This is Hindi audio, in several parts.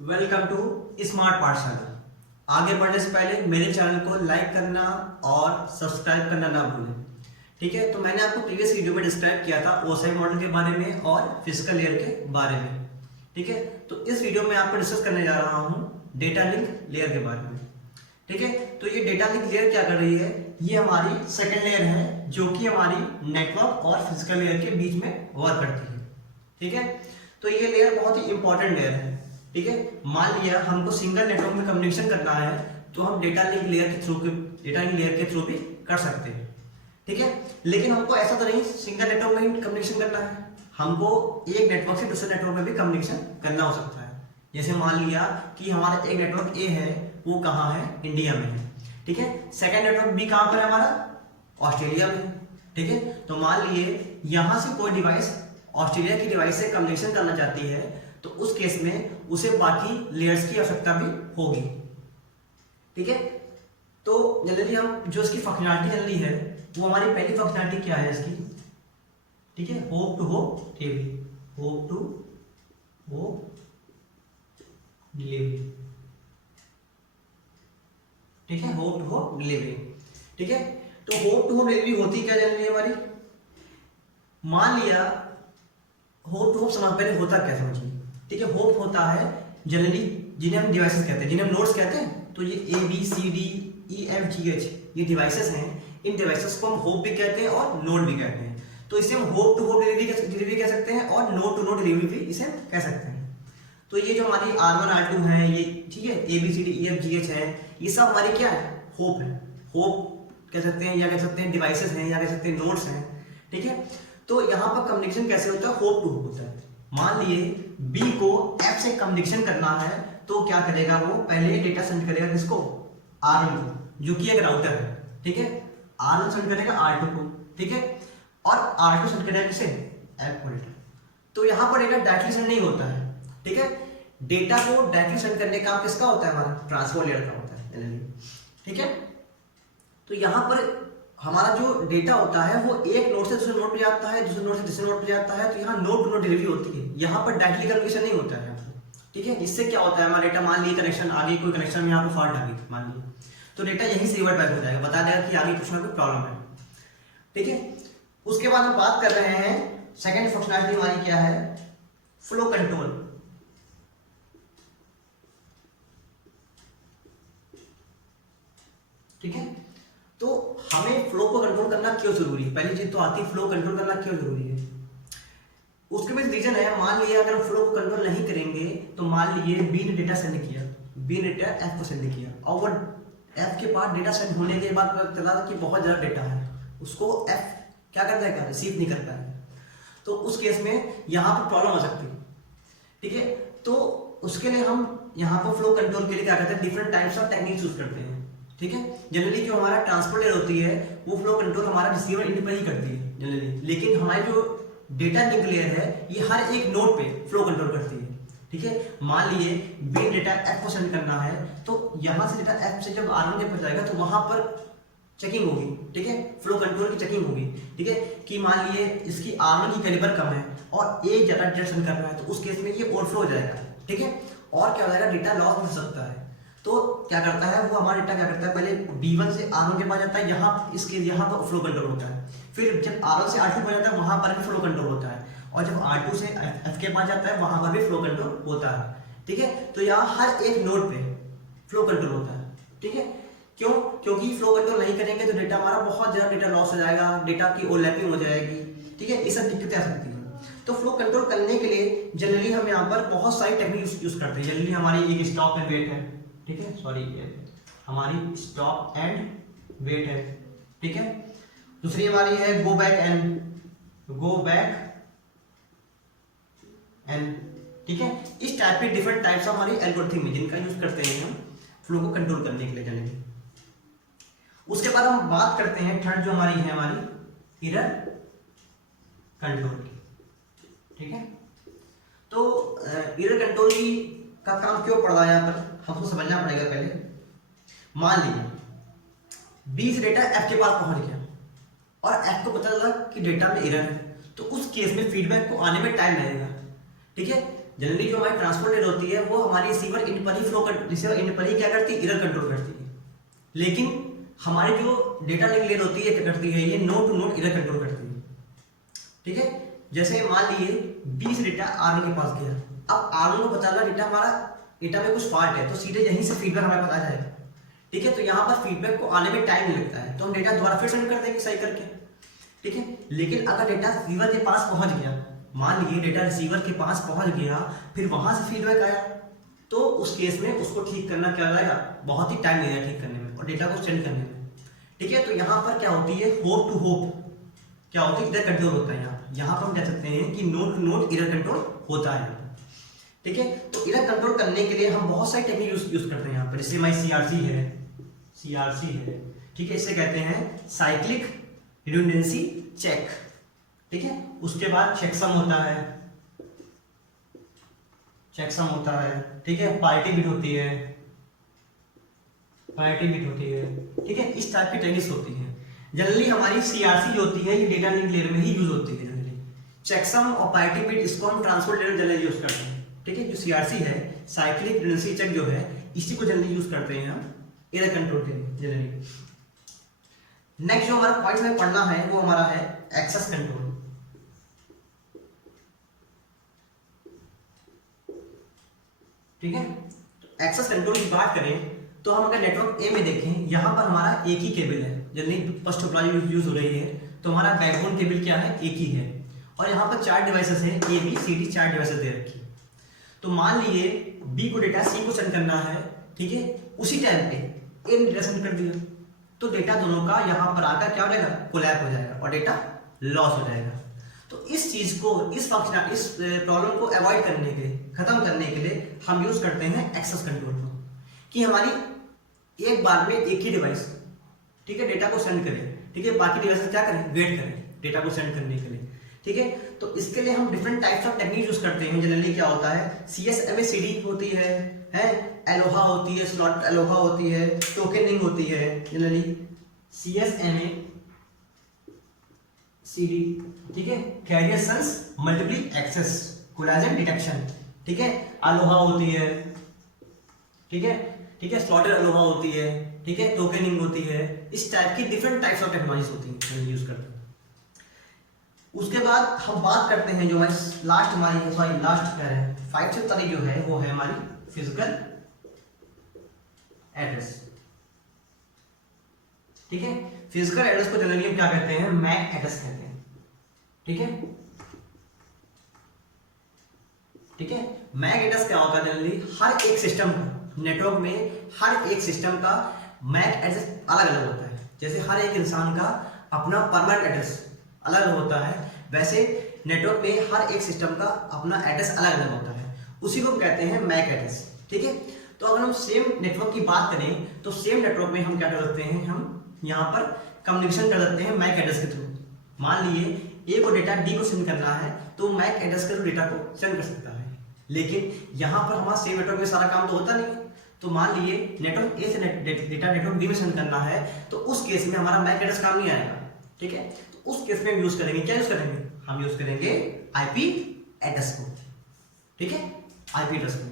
वेलकम टू स्मार्ट पाठशाला। आगे बढ़ने से पहले मेरे चैनल को लाइक करना और सब्सक्राइब करना ना भूलें। ठीक है, तो मैंने आपको प्रीवियस वीडियो में डिस्क्राइब किया था ओएसआई मॉडल के बारे में और फिजिकल लेयर के बारे में। ठीक है, तो इस वीडियो में आपको डिस्कस करने जा रहा हूँ डेटा लिंक लेयर के बारे में। ठीक है, तो ये डेटा लिंक लेयर क्या कर रही है, ये हमारी सेकेंड लेयर है जो कि हमारी नेटवर्क और फिजिकल लेयर के बीच में वर्क करती है। ठीक है, तो ये लेयर बहुत ही इंपॉर्टेंट लेयर है। ठीक है, मान लिया हमको सिंगल नेटवर्क में कम्युनिकेशन करना है तो हम डेटा लिंक लेयर के थ्रू भी कर सकते हैं। ठीक है, लेकिन हमको ऐसा तो नहीं सिंगल नेटवर्क में ही कम्युनिकेशन करना है, हमको एक नेटवर्क से दूसरे नेटवर्क में भी कम्युनिकेशन करना हो सकता है। जैसे मान लिया कि हमारा एक नेटवर्क ए है, वो कहाँ है, इंडिया में है। ठीक है, सेकेंड नेटवर्क बी कहाँ पर है, हमारा ऑस्ट्रेलिया में। ठीक है, तो मान लिए यहां से कोई डिवाइस ऑस्ट्रेलिया की डिवाइस से कम्युनिकेशन करना चाहती है तो उस केस में उसे बाकी लेयर्स की आवश्यकता भी होगी। ठीक है, तो जनरली हम जो इसकी फंक्शनैलिटी जनरली है वो हमारी पहली फंक्शनैलिटी क्या है इसकी, ठीक है, होप टू होप डिलीवरी। ठीक है, होप टू होप डिलीवरी। ठीक है, तो होप टू होप डिलीवरी होती क्या जनरली हमारी, मान लिया होप टू होप समय पहले होता क्या समझिए। ठीक है, होप होता है जनरली जिन्हें हम डिवाइसेस कहते हैं, जिन्हें हम नोड्स कहते हैं। तो ये A B C D E F G H ये डिवाइसेस हैं, इन डिवाइसेस को हम होप भी कहते हैं और नोड भी कहते हैं। तो इसे हम होप टू होप डिलीवरी कह सकते हैं और नोड टू नोड डिलीवरी भी इसे कह सकते हैं। तो ये जो हमारी R1 R2 है ये, ठीक है, A B C D E F G H है, ये सब हमारी क्या है, होप है। होप कह सकते हैं या कह सकते हैं डिवाइसेस हैं या कह सकते हैं नोड्स हैं। ठीक है, तो यहाँ पर कम्युनिकेशन कैसे होता है, होप टू होप होता है। मान लिए बी को एफ से कम्युनिकेशन करना है तो क्या करेगा, वो पहले डेटा सेंड करेगा किसको, R1 को, जो कि एक राउटर है। ठीक है, R1 सेंड करेगा R2 को, ठीक है, और R2 सेंड करेगा किसे, एफ को डेटा। तो यहाँ पर डेटा डायरेक्टली सेंड नहीं होता है। ठीक है, डेटा को डायरेक्टली सेंड करने का काम किसका होता है, हमारा ट्रांसपोर्ट लेयर का होता है। ठीक है, तो यहाँ पर हमारा जो डेटा होता है वो एक नोड से दूसरे नोड पे जाता है, दूसरे नोड से तीसरे नोड पे जाता है। तो यहाँ नोड टू नोड डिलीवरी होती है, यहाँ पर डायरेक्टली कम्युनिकेशन नहीं होता है। ठीक है, इससे क्या होता है, हमारा डेटा मान लीजिए कनेक्शन आगे कोई कनेक्शन में यहाँ पर फॉल्ट आ गई मान लीजिए, तो डेटा यहीं से रिवर्ट बैक हो जाएगा, बता देगा कि आगे कुछ ना कोई प्रॉब्लम है। ठीक है, उसके बाद हम बात कर रहे हैं सेकेंड फंक्शनैलिटी हमारी क्या है, फ्लो कंट्रोल। ठीक है, तो हमें फ्लो को कंट्रोल करना क्यों जरूरी है, पहली चीज तो आती है फ्लो कंट्रोल करना क्यों जरूरी है। उसके बीच रीजन है, मान लिया अगर हम फ्लो को कंट्रोल नहीं करेंगे तो मान लीजिए बी ने डेटा सेंड किया, बी ने डेटा एफ को सेंड किया और वो एफ के पास डेटा सेंड होने के बाद पता चला कि बहुत ज्यादा डेटा है, उसको एफ क्या करता है, क्या रिसीव नहीं कर पाएगा। तो उस केस में यहाँ पर प्रॉब्लम आ सकती है। ठीक है, तो उसके लिए हम यहाँ पर फ्लो कंट्रोल के लिए क्या करते हैं, different types of technique use करते हैं। ठीक है, जनरली जो हमारा ट्रांसपोर्ट लेयर होती है वो फ्लो कंट्रोल हमारा रिसीवर एंड पर ही करती है जनरली, लेकिन हमारी जो डेटा लिंक लेयर है ये हर एक नोड पे फ्लो कंट्रोल करती है। ठीक है, मान लिए बी डेटा एफ को सेंड करना है तो यहां से डेटा एफ से जब R1 के पास जाएगा तो वहां पर चेकिंग होगी। ठीक है, फ्लो कंट्रोल की चेकिंग होगी। ठीक है, कि मान लिए इसकी R1 की कैलिबर कम है और ए ज्यादा डेटा सेंड कर रहा है तो उस केस में ये ओवरफ्लो हो जाएगा। ठीक है, और क्या हो जाएगा, डेटा लॉस हो सकता है। तो क्या करता है वो, हमारा डेटा क्या करता है, पहले B1 से R1 के पास जाता है, यहाँ पर फ्लो कंट्रोल होता है। फिर जब R1 से R2 पर जाता है वहां पर भी फ्लो कंट्रोल होता है, और जब R2 से F के पास जाता है वहां पर भी फ्लो कंट्रोल होता है। ठीक है, तो यहाँ हर एक नोड पे फ्लो कंट्रोल होता है। ठीक है, क्यों, क्योंकि फ्लो कंट्रोल नहीं करेंगे तो डेटा हमारा बहुत ज्यादा डेटा लॉस हो जाएगा, डेटा की ओवरलैपिंग हो जाएगी। ठीक है, ये सब दिक्कतें आ सकती है। तो फ्लो कंट्रोल करने के लिए जनरली हम यहाँ पर बहुत सारी टेक्निक यूज करते हैं। जनरली हमारी एक स्टॉप एंड वेट है, ठीक है, सॉरी हमारी स्टॉप एंड वेट है। ठीक है, दूसरी हमारी है गो बैक एंड। ठीक है, इस टाइप के डिफरेंट टाइप्स ऑफ हमारी एल्गोरिथम है जिनका यूज करते हैं हम फ्लो को कंट्रोल करने के लिए जनरली। उसके बाद हम बात करते हैं थर्ड जो हमारी है, हमारी एरर कंट्रोल की। ठीक है, तो एरर कंट्रोल की का काम क्यों पड़ रहा है यहाँ पर, हमको समझना पड़ेगा। पहले मान लीजिए बी से डेटा एफ के पास पहुंच गया और एफ को पता चला कि डेटा में एरर है, तो उस केस में फीडबैक को आने में टाइम लगेगा। ठीक है, जनरली जो हमारी ट्रांसपोर्ट लेयर होती है वो हमारी रिसीवर इन पर ही फ्लो कर, रिसीवर इन पर ही क्या करती है, एरर कंट्रोल करती है। लेकिन हमारी जो डेटा लिंक लेयर होती है क्या करती है, ये node to node error control करती है। ठीक है, जैसे मान लिए 20 डेटा R1 के पास गया, अब R1 को पता चला डेटा में कुछ फॉल्ट है, तो सीधे यहीं से फीडबैक हमारे पास आ जाएगा। ठीक है, तो यहाँ पर फीडबैक को आने में टाइम लगता है, तो हम डेटा दोबारा फिर सेंड कर देंगे सही करके। ठीक है, लेकिन अगर डेटा रिसीवर के पास पहुंच गया, मान लीजिए डेटा रिसीवर के पास पहुंच गया, फिर वहां से फीडबैक आया, तो उस केस में उसको ठीक करना क्या लगेगा, बहुत ही टाइम लगेगा ठीक करने में और डेटा को सेंड करने में। ठीक है, तो यहाँ पर क्या होती है, होप टू होप क्या होती है, एरर कंट्रोल होता है। यहाँ पर हम कह सकते हैं कि node to node error control होता है। ठीक है, तो एरर कंट्रोल करने के लिए हम बहुत सारी टेक्निक यूज करते हैं यहाँ पर। जैसे हमारी CRC है। ठीक है, इसे कहते हैं साइक्लिक रिडंडेंसी चेक। ठीक है, उसके बाद चेकसम होता है, ठीक है, पार्टी बिट होती है, ठीक है, इस टाइप की टेक्निक्स होती है। जनरली हमारी CRC जो होती है ये डेटा लिंक लेयर में ही यूज होती है जनरली। चेकसम और पार्टी बिट इसको हम ट्रांसपोर्ट लेयर जनरली यूज करते हैं। ठीक है, जो CRC है, साइक्लिक रिडंडेंसी चेक जो है, इसी को जनरली यूज करते हैं हम एरर कंट्रोल के लिए जनरली। नेक्स्ट जो हमारा पॉइंट में पढ़ना है वो हमारा है एक्सेस कंट्रोल। ठीक है, तो एक्सेस कंट्रोल की बात करें तो हम अगर नेटवर्क ए में देखें, यहाँ पर हमारा एक ही केबल है, जनरली फर्स्ट टोपोलॉजी यूज हो रही है, तो हमारा बैकबोन केबल क्या है, एक ही है, और यहाँ पर 4 डिवाइसेस हैं, ABCD 4 डिवाइसेस दे रखी। तो मान लीजिए B को डेटा C को सेंड करना है, ठीक है, उसी टाइम पे A ने डेटा सेंड कर दिया, तो डेटा दोनों का यहाँ पर आकर क्या हो जाएगा, कोलैप हो जाएगा और डेटा लॉस हो जाएगा। तो इस चीज को, इस प्रॉब्लम को अवॉइड करने के लिए, खत्म करने के लिए हम यूज करते हैं एक्सेस कंट्रोल को, कि हमारी एक बार में एक ही डिवाइस, ठीक है, डेटा को सेंड करे, ठीक है, बाकी डिवाइसेस क्या करें, वेट करें डेटा को सेंड करने के लिए। ठीक है, तो इसके लिए हम different types of technique use करते हैं। जनरली क्या होता है, CSMA-CD होती है, एलोहा होती है, स्लॉट एलोहा होती है, टोकनिंग होती है, जनरली CSMA-CD, ठीक है, carrier sense multiple access collision detection, ठीक है, अलोहा होती है, ठीक है, स्लॉटर अलोहा होती है, ठीक है, टोकनिंग होती है, इस टाइप की डिफरेंट टाइप्स ऑफ टेक्नोलॉजीज होती हैं यूज करते हैं। उसके बाद हम बात करते हैं जो हमारी लास्ट कह रहे हैं 5th तारीख जो है वो है हमारी फिजिकल एड्रेस। ठीक है, फिजिकल एड्रेस को जनरली हम क्या कहते हैं, मैक एड्रेस कहते हैं। ठीक है, मैक एड्रेस क्या होता है, जनरली हर एक सिस्टम का, नेटवर्क में हर एक सिस्टम का मैक एड्रेस अलग अलग होता है। जैसे हर एक इंसान का अपना परमानेंट एड्रेस अलग अलग होता है, वैसे नेटवर्क में हर एक सिस्टम का अपना एड्रेस अलग अलग होता है, उसी को कहते हैं मैक एड्रेस। ठीक है, तो अगर हम सेम नेटवर्क की बात करें तो सेम नेटवर्क में हम क्या कर सकते हैं, हम यहाँ पर कम्युनिकेशन कर सकते हैं मैक एड्रेस के थ्रू। मान लीजिए A को डेटा D को सेंड करना है तो मैक एड्रेस के थ्रू डेटा को सेंड कर सकता है, लेकिन यहाँ पर हमारा सेम नेटवर्क में सारा काम तो होता नहीं है। तो मान लीजिए नेटवर्क A से डेटा नेटवर्क B में सेंड करना है, तो उस केस में हमारा मैक एड्रेस काम नहीं आएगा। ठीक है, तो उस केस में हम यूज करेंगे, क्या यूज करेंगे, हम यूज करेंगे IP एड्रेस को। ठीक है, IP एड्रेस को,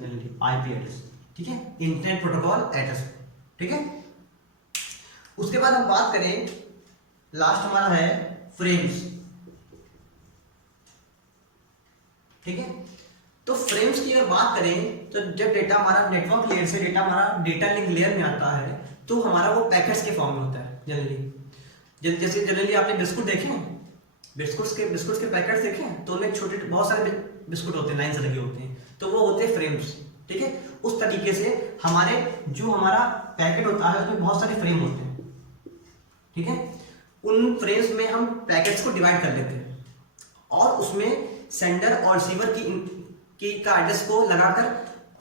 IP एड्रेस, ठीक है, इंटरनेट प्रोटोकॉल एड्रेस। ठीक है, उसके बाद हम बात करें, लास्ट हमारा है फ्रेम्स। ठीक है, तो फ्रेम्स की अगर बात करें तो जब डेटा हमारा नेटवर्क लेयर से डेटा हमारा डेटा लिंक लेयर में आता है तो हमारा वो पैकेट्स के फॉर्म में होता है जनरली। जैसे जनरली आपने बिस्कुट देखे हैं, बिस्कुट्स के पैकेट्स देखे हैं, तो उनमें छोटे बहुत सारे बिस्कुट होते हैं, लाइन से लगे होते हैं, तो वो होते हैं फ्रेम्स। ठीक है, उस तरीके से हमारा पैकेट होता है उसमें बहुत सारे फ्रेम होते हैं। ठीक है, उन फ्रेम्स में हम पैकेट्स को डिवाइड कर लेते हैं और उसमें सेंडर और रिसीवर का एड्रेस को लगाकर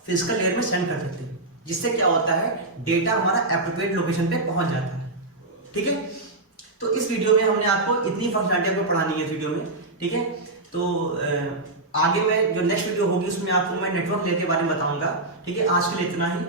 फिजिकल लेयर में सेंड कर देते हैं, जिससे क्या होता है, डेटा हमारा एप्रोप्रिएट लोकेशन पे पहुंच जाता है। ठीक है, तो इस वीडियो में हमने आपको इतनी फंक्शनलिटी आपको पढ़ानी है इस वीडियो में। ठीक है, तो आगे में जो नेक्स्ट वीडियो होगी उसमें आपको मैं नेटवर्क लेयर के बारे में बताऊंगा। ठीक है, आज के लिए इतना ही।